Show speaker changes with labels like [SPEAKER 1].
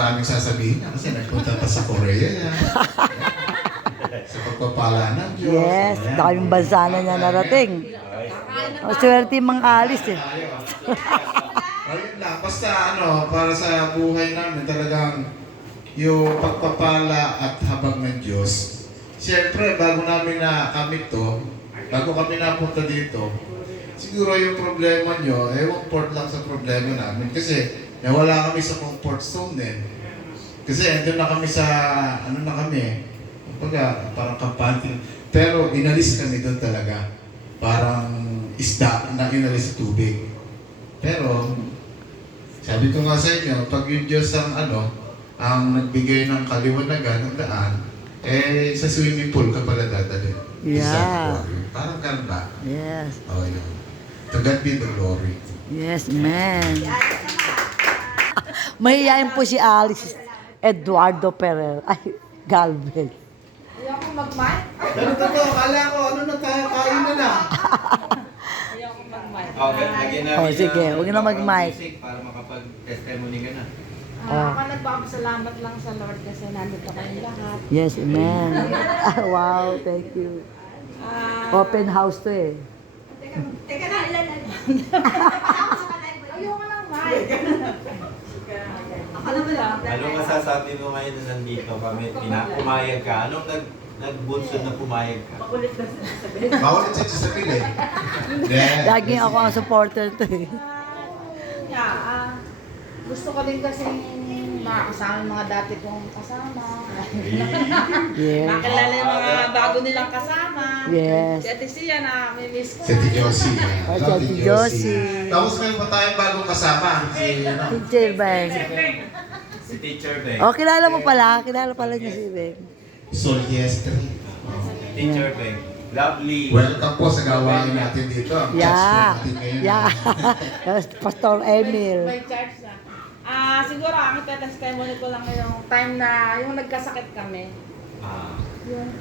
[SPEAKER 1] maraming sasabihin niya kasi nagpunta pa sa Korea yan. Sa pagpapala ng Diyos.
[SPEAKER 2] Yes, daming bansa na niya narating. Swerte yung mga alis eh.
[SPEAKER 1] Ayun lang, basta para sa buhay namin talagang yung pagpapala at habag ng Diyos. Siyempre, bago namin nakamit to, bago kami napunta dito, siguro yung problema nyo, port lang sa problema namin. Kasi nawala kami sa comfort zone eh. Kasi andun na kami sa, parang kampante. Pero inalis kami doon talaga. Parang isda na inalis sa tubig. Pero, sabi ko nga sa inyo, pag yung Diyos ang nagbigay ng kaliwanagan ng daan, sa swimming pool ka pala dadalhin.
[SPEAKER 2] Yeah.
[SPEAKER 1] Parang ganun ba?
[SPEAKER 2] Yes.
[SPEAKER 1] Oh, yun. To God be the glory.
[SPEAKER 2] Yes, man. Mahihayin po si Alice Eduardo Ferrer. Ay, Galvez.
[SPEAKER 3] Ayoko mag-mic.
[SPEAKER 1] Ganito to, akala ko, na tayo, kain na.
[SPEAKER 3] Ayoko mag-mic.
[SPEAKER 4] Okay, lagyan namin
[SPEAKER 2] Oh, sige, huwag na mag-mic.
[SPEAKER 4] music para makapag-testimony ka na.
[SPEAKER 3] Ako nagpapasalamat lang sa Lord kasi nandito kayong lahat.
[SPEAKER 2] Yes, amen. Wow, thank you. Open house to eh.
[SPEAKER 3] Teka na, ilan na. Ayoko ng mic. Ako naman lang.
[SPEAKER 4] Anong masasabi mo ngayon na nandito kami? Pumayag ka? Anong nagbunsod na pumayag ka?
[SPEAKER 1] Bawal siya sa pili. Yeah.
[SPEAKER 2] Laging ako ang supporter to eh.
[SPEAKER 3] Gusto ko din kasi makakasama yung mga dati kong kasama.
[SPEAKER 2] Yes.
[SPEAKER 3] Makilala yung mga bago nilang kasama.
[SPEAKER 2] Yes.
[SPEAKER 3] Si Ate Sia na may miss ko.
[SPEAKER 1] Si Ate Josie.
[SPEAKER 2] Oh, si Ate Josie.
[SPEAKER 1] Tapos meron pa tayong bagong kasama. Si,
[SPEAKER 2] Teacher Beng.
[SPEAKER 4] Si Teacher Beng.
[SPEAKER 2] Oh, kilala mo pala. Kilala pala niya si Beng.
[SPEAKER 1] Soliestre.
[SPEAKER 4] Teacher Beng. Lovely.
[SPEAKER 1] Welcome po sa gawain natin dito. Ang
[SPEAKER 2] Yeah.
[SPEAKER 1] church natin ngayon.
[SPEAKER 2] Yeah. Pastor Emil.
[SPEAKER 3] May charge na. Siguro ang testimony ko lang yung time na yung nagkasakit kami.
[SPEAKER 4] Ah.
[SPEAKER 3] Yung